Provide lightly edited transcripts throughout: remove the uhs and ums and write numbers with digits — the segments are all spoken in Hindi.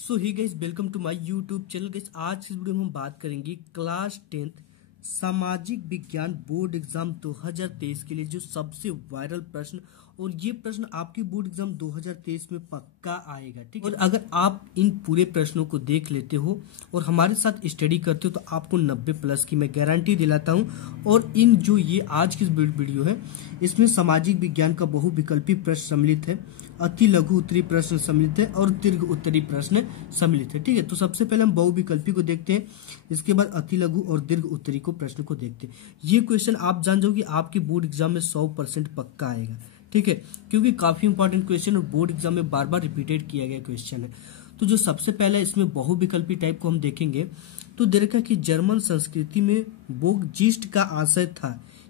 So hi guys, welcome to my YouTube channel. Guys, आज की वीडियो में हम बात करेंगे क्लास 10th सामाजिक विज्ञान बोर्ड एग्जाम 2023 के लिए जो सबसे वायरल प्रश्न, और ये प्रश्न आपकी बोर्ड एग्जाम 2023 में पक्का आएगा। ठीक है, और अगर आप इन पूरे प्रश्नों को देख लेते हो और हमारे साथ स्टडी करते हो तो आपको 90+ की मैं गारंटी दिलाता हूं। और इन जो ये आज की वीडियो है इसमें सामाजिक विज्ञान का बहुविकल्पी प्रश्न सम्मिलित है, अति लघु उत्तरी प्रश्न सम्मिलित है और दीर्घ उत्तरी प्रश्न सम्मिलित है। ठीक है, तो सबसे पहले हम बहुविकल्पी को देखते हैं, इसके बाद अति लघु और दीर्घ उत्तरी को प्रश्न को देखते हैं। ये क्वेश्चन आप जान जाओगे आपके बोर्ड एग्जाम में 100% पक्का आएगा। ठीक है, क्योंकि काफी इंपॉर्टेंट क्वेश्चन और बोर्ड एग्जाम में बार बार रिपीटेड किया गया क्वेश्चन है। तो जो सबसे पहला इसमें बहुविकल्पी टाइप को हम देखेंगे तो दे रखा कि जर्मन संस्कृति में वोगजिस्ट का आशय था,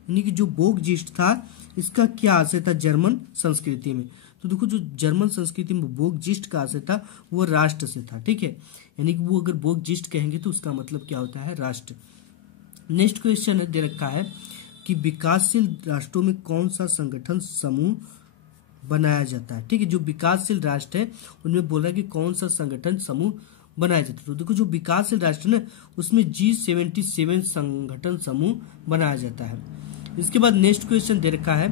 यानी कि जो वोगजिस्ट था इसका क्या आशय था जर्मन संस्कृति में। तो देखो, जो जर्मन संस्कृति में वोगजिस्ट का आशय था वो राष्ट्र से था। ठीक है, यानी कि वो अगर वोगजिस्ट कहेंगे तो उसका मतलब क्या होता है, राष्ट्र। नेक्स्ट क्वेश्चन है दे रखा है कि विकासशील राष्ट्रों में कौन सा संगठन समूह बनाया जाता है। ठीक है, जो विकासशील राष्ट्र है उनमें बोला कि कौन सा संगठन समूह बनाया जाता है। तो देखो, जो विकासशील राष्ट्र है उसमें G77 संगठन समूह बनाया जाता है। इसके बाद नेक्स्ट क्वेश्चन दे रखा है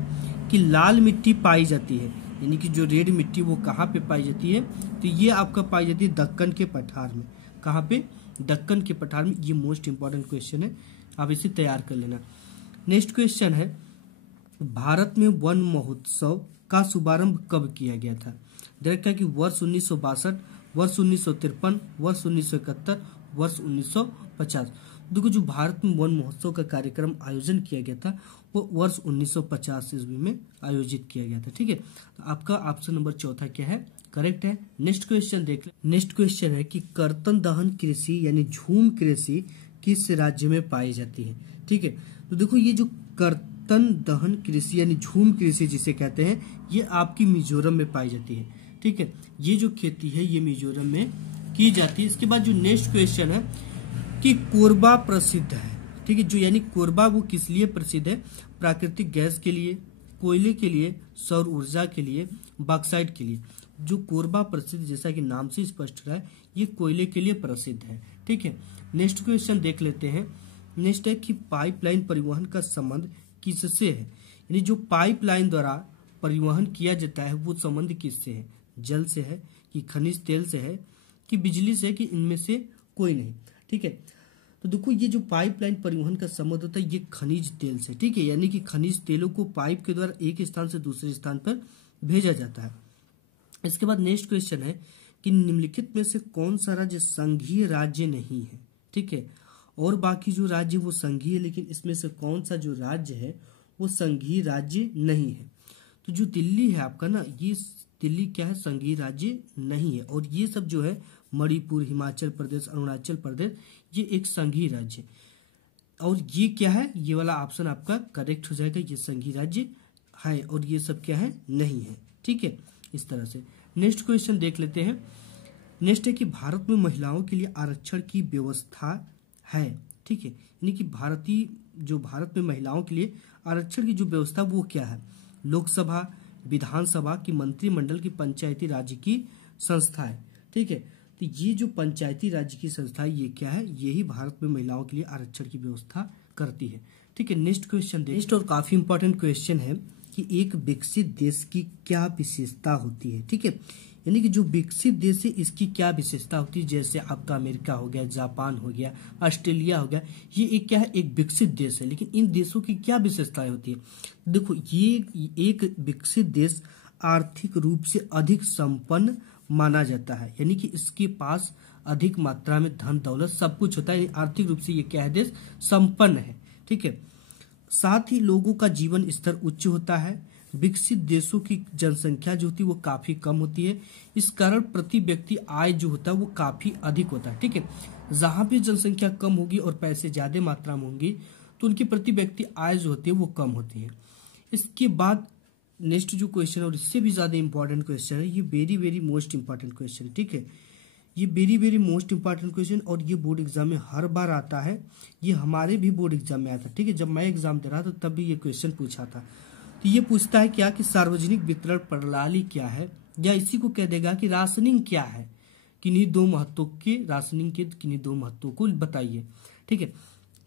कि लाल मिट्टी पाई जाती है, यानी कि जो रेड मिट्टी वो कहाँ पे पाई जाती है। तो ये आपका पाई जाती है दक्कन के पठार में। कहाँ पे, दक्कन के पठार में। ये मोस्ट इंपॉर्टेंट क्वेश्चन है, आप इसे तैयार कर लेना। नेक्स्ट क्वेश्चन है भारत में वन महोत्सव का शुभारंभ कब किया गया था। देखा कि वर्ष 1962, वर्ष 1953, वर्ष 1971, वर्ष 1950। देखो, जो भारत में वन महोत्सव का कार्यक्रम आयोजन किया गया था वो वर्ष 1950 ईस्वी में आयोजित किया गया था। ठीक है, तो आपका ऑप्शन नंबर चौथा क्या है, करेक्ट है। नेक्स्ट क्वेश्चन देख ले। नेक्स्ट क्वेश्चन है कि कर्तन दहन कृषि यानी झूम कृषि किस राज्य में पाई जाती है। ठीक है, तो देखो, ये जो कर्तन दहन कृषि यानी झूम कृषि जिसे कहते हैं ये आपकी मिजोरम में पाई जाती है। ठीक है, ये जो खेती है ये मिजोरम में की जाती है। इसके बाद जो नेक्स्ट क्वेश्चन है कि कोरबा प्रसिद्ध है। ठीक है, जो यानी कोरबा वो किस लिए प्रसिद्ध है, प्राकृतिक गैस के लिए, कोयले के लिए, सौर ऊर्जा के लिए, बॉक्साइट के लिए। जो कोरबा प्रसिद्ध, जैसा कि नाम से स्पष्ट रहा है, ये कोयले के लिए प्रसिद्ध है। ठीक है, नेक्स्ट क्वेश्चन देख लेते हैं। नेक्स्ट है कि पाइपलाइन परिवहन का संबंध किससे है, यानी जो पाइपलाइन द्वारा परिवहन किया जाता है वो संबंध किससे है, जल से है कि खनिज तेल से है कि बिजली से है कि इनमें से कोई नहीं। ठीक है, तो देखो, ये जो पाइपलाइन परिवहन का संबंध होता है ये खनिज तेल से। ठीक है, यानी कि खनिज तेलों को पाइप के द्वारा एक स्थान से दूसरे स्थान पर भेजा जाता है। इसके बाद नेक्स्ट क्वेश्चन है कि निम्नलिखित में से कौन सा राज्य संघीय राज्य नहीं है। ठीक है, और बाकी जो राज्य वो संघीय है, लेकिन इसमें से कौन सा जो राज्य है वो संघीय राज्य नहीं है। तो जो दिल्ली है आपका ना, ये दिल्ली क्या है, संघीय राज्य नहीं है। और ये सब जो है मणिपुर, हिमाचल प्रदेश, अरुणाचल प्रदेश, ये एक संघीय राज्य। और ये क्या है, ये वाला ऑप्शन आपका करेक्ट हो जाएगा, ये संघीय राज्य है और ये सब क्या है, नहीं है। ठीक है, इस तरह से। नेक्स्ट क्वेश्चन देख लेते हैं। नेक्स्ट है कि भारत में महिलाओं के लिए आरक्षण की व्यवस्था है। ठीक है, यानी कि भारत में महिलाओं के लिए आरक्षण की जो व्यवस्था वो क्या है, लोकसभा, विधानसभा की, मंत्रिमंडल की, पंचायती राज्य की संस्था है। ठीक है, तो ये जो पंचायती राज्य की संस्था है ये क्या है, यही भारत में महिलाओं के लिए आरक्षण की व्यवस्था करती है। ठीक है, नेक्स्ट क्वेश्चन नेक्स्ट और काफी इंपॉर्टेंट क्वेश्चन है कि एक विकसित देश की क्या विशेषता होती है। ठीक है, यानी कि जो विकसित देश है इसकी क्या विशेषता होती है, जैसे आपका अमेरिका हो गया, जापान हो गया, ऑस्ट्रेलिया हो गया, ये एक क्या है, एक विकसित देश है। लेकिन इन देशों की क्या विशेषताएं होती है। देखो, ये एक विकसित देश आर्थिक रूप से अधिक संपन्न माना जाता है, यानी कि इसके पास अधिक मात्रा में धन दौलत सब कुछ होता है। आर्थिक रूप से ये क्या है, देश संपन्न है। ठीक है, साथ ही लोगों का जीवन स्तर उच्च होता है। विकसित देशों की जनसंख्या जो होती है वो काफी कम होती है, इस कारण प्रति व्यक्ति आय जो होता है वो काफी अधिक होता है। ठीक है, जहां भी जनसंख्या कम होगी और पैसे ज्यादा मात्रा में होंगी तो उनकी प्रति व्यक्ति आय जो होती है वो कम होती है। इसके बाद नेक्स्ट जो क्वेश्चन है और इससे भी ज्यादा इंपॉर्टेंट क्वेश्चन है, ये very very most important question है। ठीक है, ये very very most important question, और ये बोर्ड एग्जाम में हर बार आता है। ये हमारे भी बोर्ड एग्जाम में आया था। ठीक है, जब मैं एग्जाम दे रहा था तब भी ये क्वेश्चन पूछा था। तो ये पूछता है क्या कि सार्वजनिक वितरण प्रणाली क्या है, या इसी को कह देगा कि राशनिंग क्या है। किन्हीं दो महत्वों के राशनिंग के किन्हीं दो महत्वों को बताइए। ठीक है,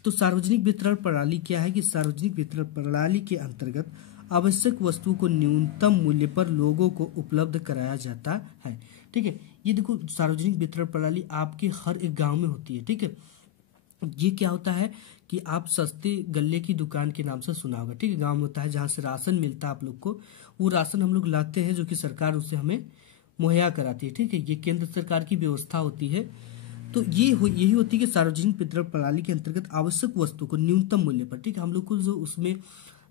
तो सार्वजनिक वितरण प्रणाली क्या है कि सार्वजनिक वितरण प्रणाली के अंतर्गत आवश्यक वस्तु को न्यूनतम मूल्य पर लोगों को उपलब्ध कराया जाता है। ठीक है, ये देखो सार्वजनिक वितरण प्रणाली आपके हर एक गांव में होती है। ठीक है, ये क्या होता है कि आप सस्ते गल्ले की दुकान के नाम से सुना होगा। ठीक है, गांव में होता है जहां से राशन मिलता है आप लोग को, वो राशन हम लोग लाते हैं जो कि सरकार उसे हमें मुहैया कराती है। ठीक है, ये केंद्र सरकार की व्यवस्था होती है। तो यही होती है कि सार्वजनिक वितरण प्रणाली के अंतर्गत आवश्यक वस्तु को न्यूनतम मूल्य पर, ठीक है, हम लोग को जो उसमें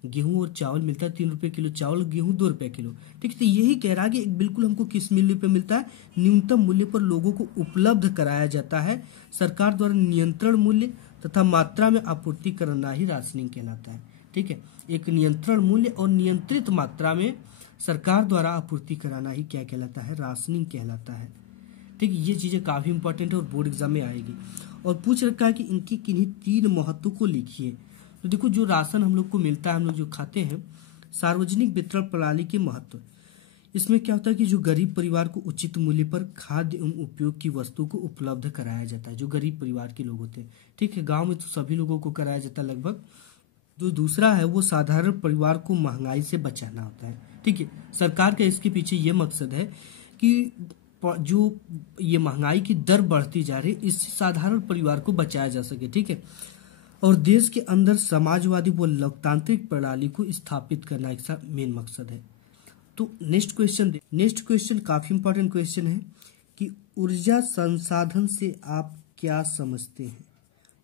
गेहूं और चावल मिलता है 3 रुपए किलो चावल, गेहूं 2 रुपए किलो। ठीक है, तो यही कह रहा है कि बिल्कुल हमको किस मूल्य पे मिलता है, न्यूनतम मूल्य पर लोगों को उपलब्ध कराया जाता है। सरकार द्वारा नियंत्रण मूल्य तथा मात्रा में आपूर्ति करना ही राशनिंग कहलाता है। ठीक है, एक नियंत्रण मूल्य और नियंत्रित मात्रा में सरकार द्वारा आपूर्ति कराना ही क्या कहलाता है, राशनिंग कहलाता है। ठीक है, ये चीजें काफी इंपॉर्टेंट है और बोर्ड एग्जाम में आएगी। और पूछ रखा है कि इनकी किन्हीं 3 महत्व को लिखिए। तो देखो जो राशन हम लोग को मिलता है, हम लोग जो खाते हैं, सार्वजनिक वितरण प्रणाली के महत्व, इसमें क्या होता है कि जो गरीब परिवार को उचित मूल्य पर खाद्य एवं उपयोग की वस्तु को उपलब्ध कराया जाता है। जो गरीब परिवार के लोग होते हैं, ठीक है, गांव में तो सभी लोगों को कराया जाता है लगभग। जो दूसरा है वो साधारण परिवार को महंगाई से बचाना होता है। ठीक है, सरकार का इसके पीछे ये मकसद है कि जो ये महंगाई की दर बढ़ती जा रही है, इससे साधारण परिवार को बचाया जा सके। ठीक है, और देश के अंदर समाजवादी व लोकतांत्रिक प्रणाली को स्थापित करना इसका मेन मकसद है। तो नेक्स्ट क्वेश्चन काफी इंपॉर्टेंट क्वेश्चन है कि ऊर्जा संसाधन से आप क्या समझते हैं,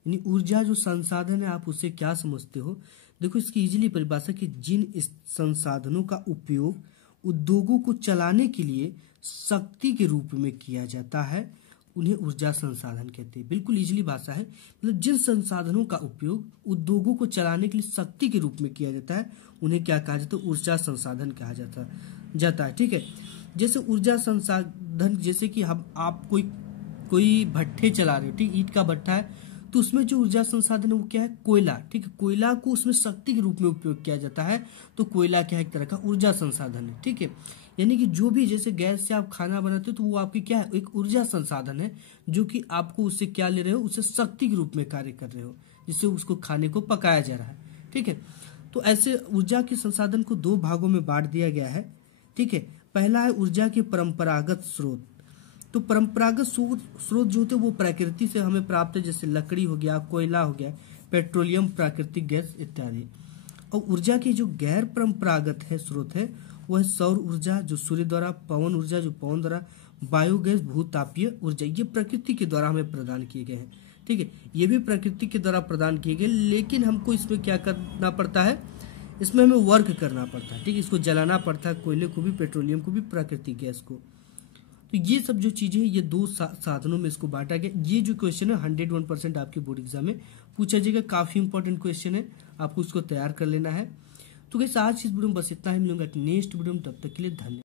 यानी ऊर्जा जो संसाधन है आप उससे क्या समझते हो। देखो इसकी इजीली परिभाषा कि जिन संसाधनों का उपयोग उद्योगों को चलाने के लिए शक्ति के रूप में किया जाता है उन्हें ऊर्जा संसाधन कहते हैं। बिल्कुल इजीली भाषा है, मतलब जिन संसाधनों का उपयोग उद्योगों को चलाने के लिए शक्ति के रूप में किया जाता है उन्हें क्या कहा जाता है, ऊर्जा संसाधन कहा जाता है। ठीक है, जैसे ऊर्जा संसाधन, जैसे कि आप कोई भट्ठे चला रहे हो, ठीक, ईंट का भट्ठा है, तो उसमें जो ऊर्जा संसाधन है वो क्या है, कोयला। ठीक है, कोयला को उसमें शक्ति के रूप में उपयोग किया जाता है, तो कोयला क्या है, एक तरह का ऊर्जा संसाधन है। ठीक है, यानी कि जो भी जैसे गैस से आप खाना बनाते हो तो वो आपकी क्या है, एक ऊर्जा संसाधन है, जो कि आपको उससे क्या ले रहे हो, उससे शक्ति के रूप में कार्य कर रहे हो, जिससे उसको खाने को पकाया जा रहा है। ठीक है, तो ऐसे ऊर्जा के संसाधन को 2 भागों में बांट दिया गया है। ठीक है, पहला है ऊर्जा के परंपरागत स्रोत। तो परंपरागत स्रोत जो होते हैं वो प्रकृति से हमें प्राप्त है, जैसे लकड़ी हो गया, कोयला हो गया, पेट्रोलियम, प्राकृतिक गैस इत्यादि। और ऊर्जा के जो गैर परंपरागत है स्रोत है वह सौर ऊर्जा जो सूर्य द्वारा, पवन ऊर्जा जो पवन द्वारा, बायोगैस भूतापीय ऊर्जा, ये प्रकृति के द्वारा हमें प्रदान किए गए हैं। ठीक है, ये भी प्रकृति के द्वारा प्रदान किए गए, लेकिन हमको इसमें क्या करना पड़ता है, इसमें हमें वर्क करना पड़ता है। ठीक है, इसको जलाना पड़ता है, कोयले को भी, पेट्रोलियम को भी, प्राकृतिक गैस को। तो ये सब जो चीजें ये 2 साधनों में इसको बांटा गया। ये जो क्वेश्चन है 101% आपके बोर्ड एग्जाम में पूछा जाएगा, काफी इंपॉर्टेंट क्वेश्चन है, आपको इसको तैयार कर लेना है। तो गाइस आज इस वीडियो में बस इतना ही, मिलूंगा नेक्स्ट वीडियो में, तब तक के लिए धन्यवाद।